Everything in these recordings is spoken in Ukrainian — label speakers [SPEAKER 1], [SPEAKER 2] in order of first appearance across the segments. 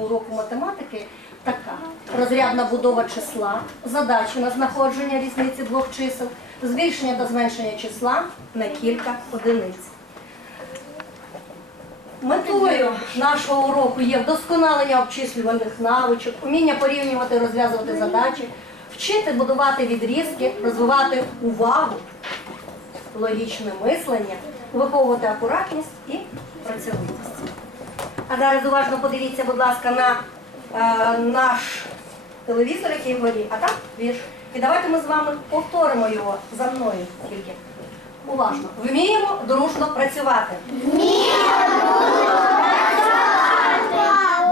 [SPEAKER 1] уроку математики така. Розрядна будова числа, задачі на знаходження різниці двох чисел, збільшення та зменшення числа на кілька одиниць. Метою нашого уроку є вдосконалення обчислювальних навичок, уміння порівнювати, розв'язувати задачі, вчити будувати відрізки, розвивати увагу, логічне мислення, виховувати акуратність і працьовитість. А зараз уважно подивіться, будь ласка, на е, наш телевізор, який вгорі, а там вірш. І давайте ми з вами повторимо його за мною тільки. Уважно. Вміємо дружно працювати.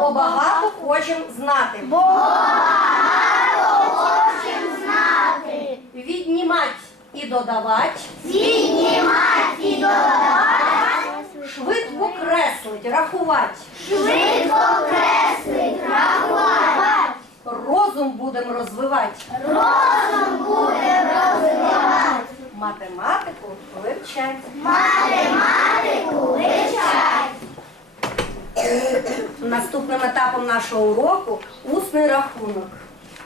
[SPEAKER 1] Бо багато хочемо знати. Бо Віднімать і додавать.
[SPEAKER 2] Віднімать і додавати,
[SPEAKER 1] Швидко креслить, рахувати.
[SPEAKER 2] Швидко креслить, рахувати,
[SPEAKER 1] Розум будемо розвивати.
[SPEAKER 2] розум буде розвивати,
[SPEAKER 1] Математику вивчать.
[SPEAKER 2] математику вивчать.
[SPEAKER 1] Наступним етапом нашого уроку усний рахунок.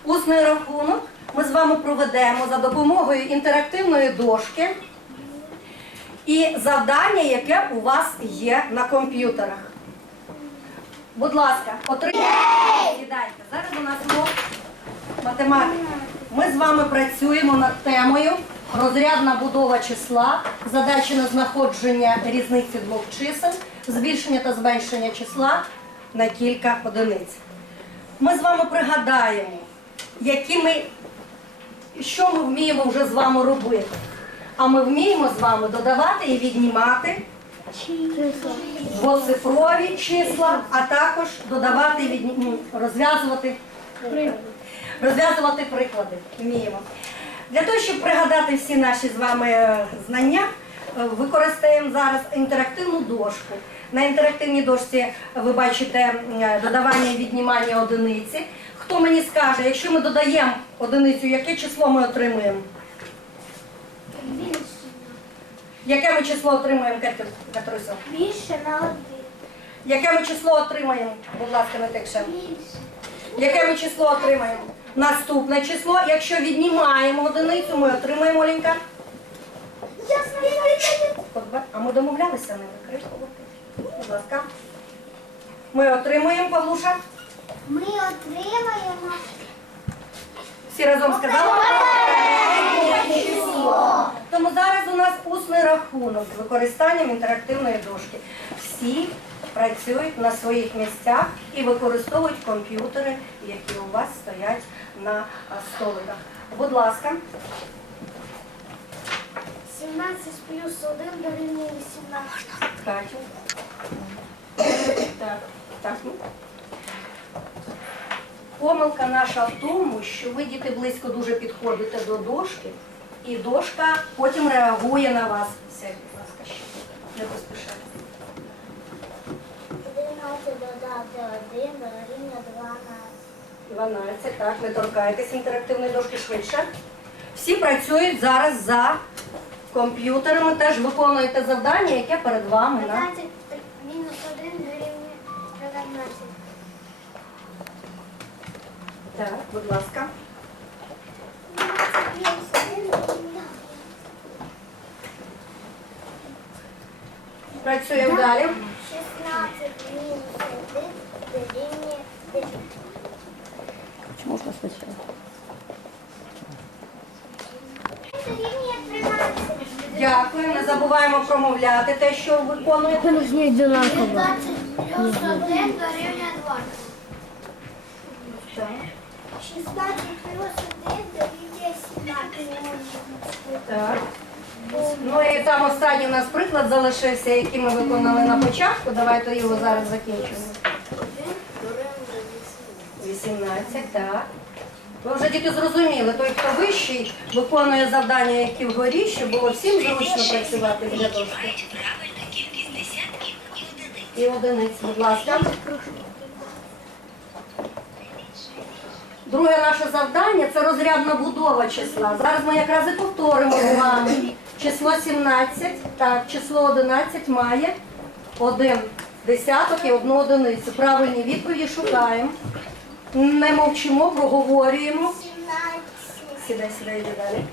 [SPEAKER 1] Усний рахунок ми з вами проведемо за допомогою інтерактивної дошки і завдання, яке у вас є на комп'ютерах. Будь ласка, отримайте. Сідайте. Зараз у нас урок математики. Ми з вами працюємо над темою розрядна будова числа, задачі на знаходження різниці двох чисел, збільшення та зменшення числа на кілька одиниць. Ми з вами пригадаємо, які ми, що ми вміємо вже з вами робити. А ми вміємо з вами додавати і віднімати двоцифрові числа, а також додавати і відні- ну, розв'язувати розв'язувати приклади. Вміємо. Для того, щоб пригадати всі наші з вами е, знання, е, використаємо зараз інтерактивну дошку. На інтерактивній дошці ви бачите е, додавання і віднімання одиниці. Хто мені скаже, якщо ми додаємо одиницю, яке число ми отримуємо? Яке ми число отримуємо, Катю-
[SPEAKER 2] Більше на один.
[SPEAKER 1] Яке ми число отримаємо? Будь ласка, не тикше.
[SPEAKER 2] Більше.
[SPEAKER 1] Яке ми число отримаємо? Наступне число, якщо віднімаємо одиницю, ми отримаємо Оленька.
[SPEAKER 2] Я знаю.
[SPEAKER 1] А ми домовлялися не викрикувати. Будь ласка. Ми отримуємо, Павлуша.
[SPEAKER 2] Ми отримаємо
[SPEAKER 1] Всі разом сказали? Тому зараз нас рахунок з використанням інтерактивної дошки. Всі працюють на своїх місцях і використовують комп'ютери, які у вас стоять на столиках. Будь ласка.
[SPEAKER 2] 17 плюс 1 дорівнює 18.
[SPEAKER 1] Катю. Так, так. ну. Помилка наша в тому, що ви діти близько дуже підходите до дошки, і дошка потім реагує на вас. Сядь, будь ласка, ще. Не поспішайте.
[SPEAKER 2] 11 додати 1 дорівнює 12.
[SPEAKER 1] 12, так, не торкайтесь інтерактивної дошки швидше. Всі працюють зараз за комп'ютерами, теж виконуєте завдання, яке перед вами. На...
[SPEAKER 2] 15 мінус 1 дорівнює 14.
[SPEAKER 1] Так, будь ласка.
[SPEAKER 2] 12 плюс 1 дорівнює
[SPEAKER 1] Працюємо далі.
[SPEAKER 2] 16 мінус 1 дорівнює 9.
[SPEAKER 3] Можна спочатку.
[SPEAKER 2] Дорівнює 13.
[SPEAKER 1] Дякую. Не забуваємо промовляти те, що виконуєте.
[SPEAKER 3] Вони ж не одинаково.
[SPEAKER 2] 15 плюс 1 дорівнює 20.
[SPEAKER 1] Так.
[SPEAKER 2] 16 плюс 1 дорівнює 17.
[SPEAKER 1] Так. Ну і там останній у нас приклад залишився, який ми виконали на початку. Давайте його зараз закінчимо. 18, так. Ви вже діти зрозуміли, той, хто вищий, виконує завдання, які вгорі, щоб було всім зручно працювати біля дошки. І одиниць, будь ласка. Друге наше завдання це розрядна будова числа. Зараз ми якраз і повторимо з вами. Число 17, так, число 11 має один десяток і одну одиницю. Правильні відповіді шукаємо. Не мовчимо, проговорюємо.
[SPEAKER 2] 17.
[SPEAKER 1] Сідай, сідай, йди далі.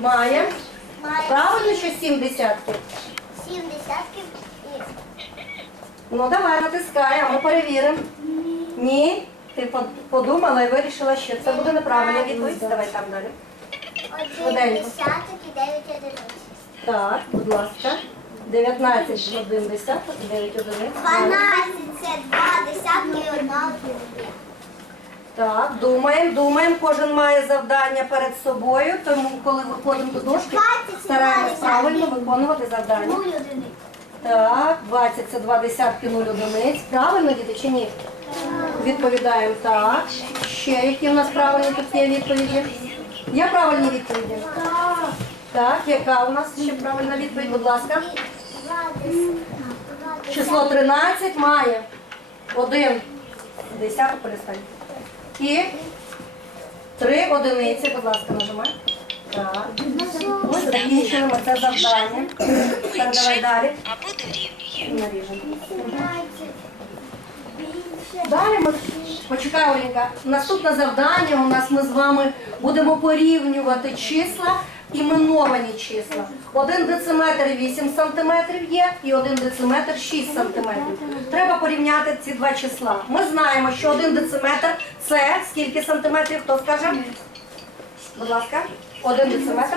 [SPEAKER 1] Має. Правильно, що сім десятків?
[SPEAKER 2] 7 десятків і
[SPEAKER 1] Ну давай натискай, а ми перевіримо. Ні. Ти подумала і вирішила, що це буде неправильна відповідь. Давай там далі.
[SPEAKER 2] 1 десяток і 9 одиниць.
[SPEAKER 1] Так, будь ласка. 19 один десяток, 9 одиниць.
[SPEAKER 2] 12 це 2 десятки і 1 одиниця.
[SPEAKER 1] Так, думаємо, думаємо. Кожен має завдання перед собою, тому коли виходимо до дошки,
[SPEAKER 2] 20
[SPEAKER 1] стараємось
[SPEAKER 2] це
[SPEAKER 1] правильно виконувати завдання.
[SPEAKER 2] 0 одиниць.
[SPEAKER 1] Так, 20 це 2 десятки 0 одиниць. Правильно, діти, чи ні? Відповідаємо так. Ще які у нас правильні тут є відповіді? Є правильні відповіді?
[SPEAKER 2] Так.
[SPEAKER 1] Так, яка у нас ще правильна відповідь, будь ласка? Число 13 має 1 десяток полістань. І 3 одиниці, будь ласка, нажимай. Так. Ми це завдання. Передавай далі.
[SPEAKER 4] або дорівнює.
[SPEAKER 1] Наріжемо. Далі ми почекай, Оленька. Наступне завдання у нас ми з вами будемо порівнювати числа, іменовані числа. Один дециметр 8 сантиметрів є і один дециметр 6 сантиметрів. Треба порівняти ці два числа. Ми знаємо, що один дециметр це скільки сантиметрів? Хто скаже? Будь ласка, один дециметр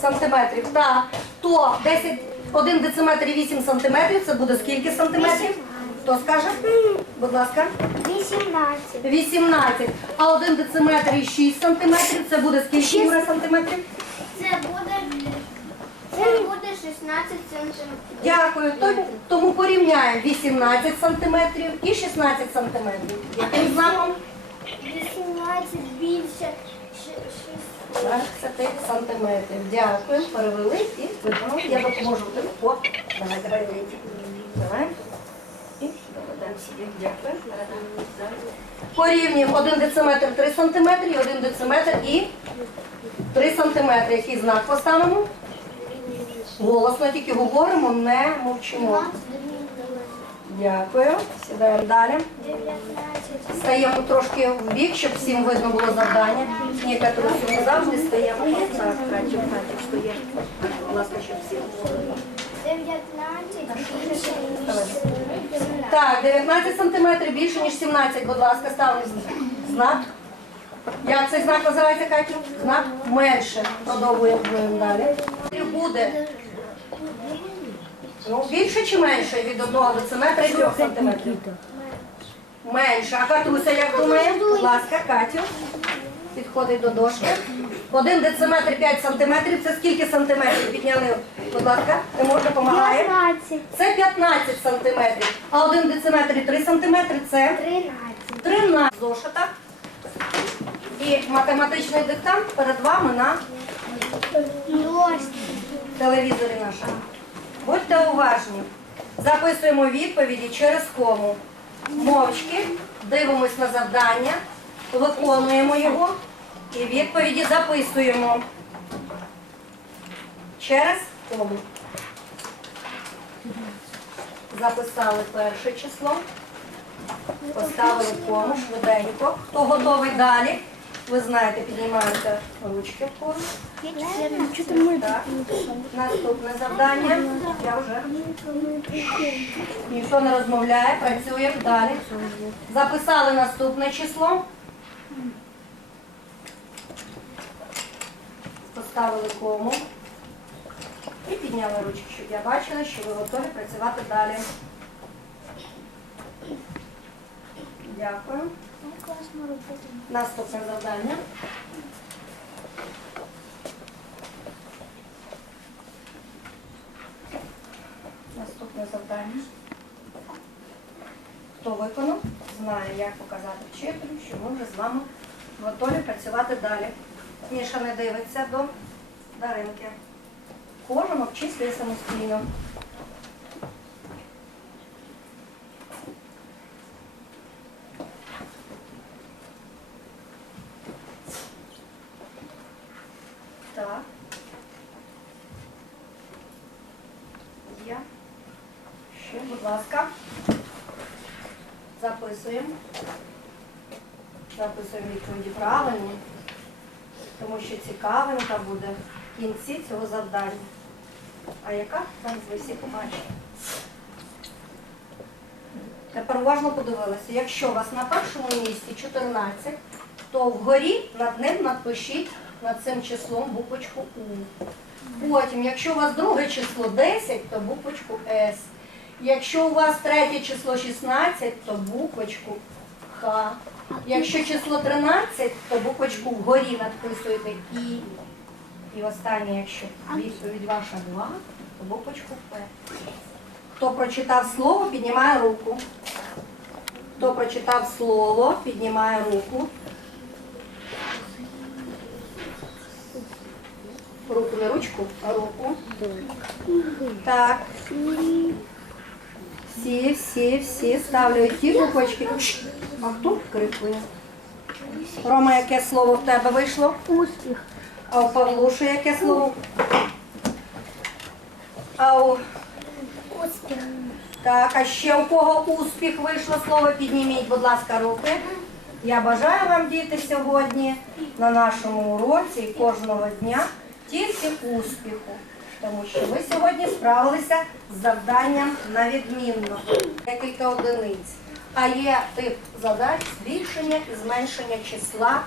[SPEAKER 1] сантиметрів. Так, то 10, 1 дециметр і 8 сантиметрів це буде скільки сантиметрів? Хто скаже? Будь ласка.
[SPEAKER 2] 18.
[SPEAKER 1] 18. А 1 дециметр і 6 сантиметрів це буде скільки Юра, сантиметрів?
[SPEAKER 2] Це буде, це буде 16 сантиметрів.
[SPEAKER 1] Дякую. То- Тому порівняємо 18 сантиметрів і 16 сантиметрів. Яким знаком?
[SPEAKER 2] 18 більше 6.
[SPEAKER 1] 16 сантиметрів. Дякую. Перевели і виконали. Я допоможу. О, давай, давай, Леді. Давай. Дякую. Порівнюємо 1 дециметр 3 сантиметри і 1 дециметр і 3 сантиметри. Який знак поставимо? Голосно тільки говоримо, не мовчимо. Дякую. Сідаємо далі. Стаємо трошки в бік, щоб всім видно було завдання. Ні, Катрусю, ми завжди стаємо. Так, Катю, Катю, стоїть. Будь ласка, щоб всім було.
[SPEAKER 2] 19 більше ніж 17.
[SPEAKER 1] Так, 19 сантиметрів більше, ніж 17, будь ласка, ставимо знак. Як цей знак називається, Катю? Знак менше. Продовжуємо далі. Буде ну, більше чи менше від 1 дециметра і 3 сантиметрів? Менше. А Катруся, як думає? Будь ласка, Катю. Підходить до дошки. Один дециметр 5 сантиметрів. Це скільки сантиметрів підняли? Будь ласка, ти можеш допомагає?
[SPEAKER 2] 15.
[SPEAKER 1] Це 15 сантиметрів. А один дециметр і 3 сантиметри це
[SPEAKER 2] 13.
[SPEAKER 1] 13 зошита. І математичний диктант перед вами на телевізорі нашому. Будьте уважні. Записуємо відповіді через кому. Мовчки, дивимось на завдання, виконуємо його і відповіді записуємо через кому. Записали перше число, поставили кому швиденько. Хто готовий далі? Ви знаєте, піднімаєте ручки вгору. Так. Наступне завдання. Я вже ніхто не розмовляє, працюємо далі. Записали наступне число. Поставили кому. І підняли ручки, щоб я бачила, що ви готові працювати далі. Дякую. Наступне завдання. Наступне завдання. Хто виконав, знає, як показати вчителю, що ми вже з вами готові працювати далі. Міша не дивиться до Даринки. Кожен обчислює самостійно. Так. Я ще, будь ласка. Записуємо. Записуємо відповіді правильні, тому що цікавинка буде в кінці цього завдання. А яка? Зараз ви всі побачите. Тепер уважно подивилися. Якщо у вас на першому місці 14, то вгорі над ним напишіть над цим числом буквочку У. Потім, якщо у вас друге число 10, то буквочку С. Якщо у вас третє число 16, то буквочку Х. Якщо число 13, то буквочку вгорі надписуєте І. І останнє, якщо відповідь ваша 2, то буквочку П. Хто прочитав слово, піднімає руку. Хто прочитав слово, піднімає руку. Руку не ручку, а руку. Так. Всі, всі, всі ставлять ті буквочки. А хто крикує? Рома, яке слово в тебе вийшло?
[SPEAKER 3] Успіх.
[SPEAKER 1] А у Павлуші яке слово? А у
[SPEAKER 2] Успіх.
[SPEAKER 1] Так, а ще у кого успіх вийшло слово, підніміть, будь ласка, руки. Я бажаю вам, діти, сьогодні на нашому уроці і кожного дня тільки успіху, тому що ви сьогодні справилися з завданням на відмінно. Декілька одиниць. А є тип задач збільшення і зменшення числа,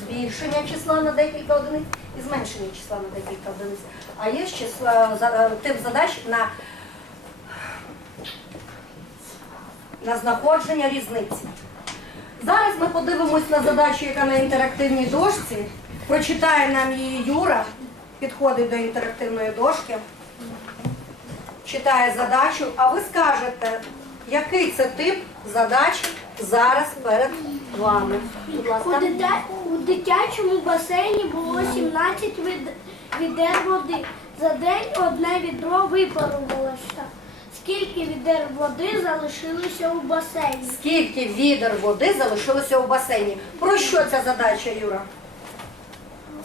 [SPEAKER 1] збільшення числа на декілька одиниць і зменшення числа на декілька одиниць. А є числа, тип задач на на знаходження різниці. Зараз ми подивимось на задачу, яка на інтерактивній дошці. Прочитає нам її Юра, підходить до інтерактивної дошки, читає задачу, а ви скажете, який це тип задач зараз перед вами. Будь
[SPEAKER 4] У,
[SPEAKER 1] ласка.
[SPEAKER 4] у дитячому басейні було 17 від... відер води. За день одне відро випарувалося. Скільки відер води залишилося у басейні?
[SPEAKER 1] Скільки відер води залишилося у басейні? Про що ця задача, Юра?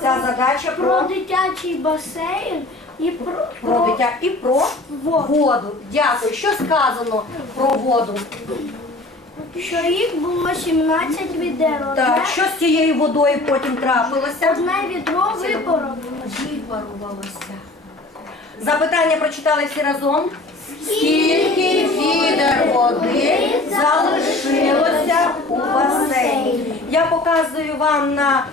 [SPEAKER 1] Ця задача
[SPEAKER 4] Про
[SPEAKER 1] про,
[SPEAKER 4] дитячий басейн і про,
[SPEAKER 1] про дитя і про
[SPEAKER 4] воду.
[SPEAKER 1] воду. Дякую. Що сказано про воду?
[SPEAKER 4] Що їх було 17 відер. Одне,
[SPEAKER 1] Так, що з цією водою потім трапилося?
[SPEAKER 4] одне відро випарувалося.
[SPEAKER 1] Випарувалося. Запитання прочитали всі разом. Скільки відер води залишилося у басейні? Я показую вам на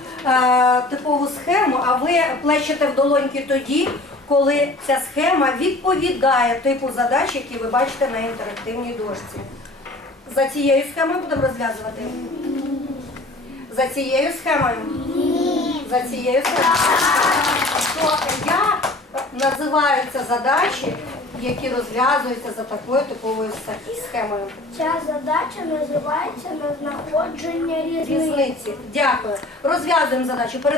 [SPEAKER 1] типову схему, а ви плещете в долоньки тоді, коли ця схема відповідає типу задач, які ви бачите на інтерактивній дошці. За цією схемою будемо розв'язувати? За цією схемою? За цією схемою. То я називаю це задачі, які розв'язуються за такою типовою схемою.
[SPEAKER 4] Ця задача називається на знаходження
[SPEAKER 1] різниці. Дякую. Розв'язуємо задачу.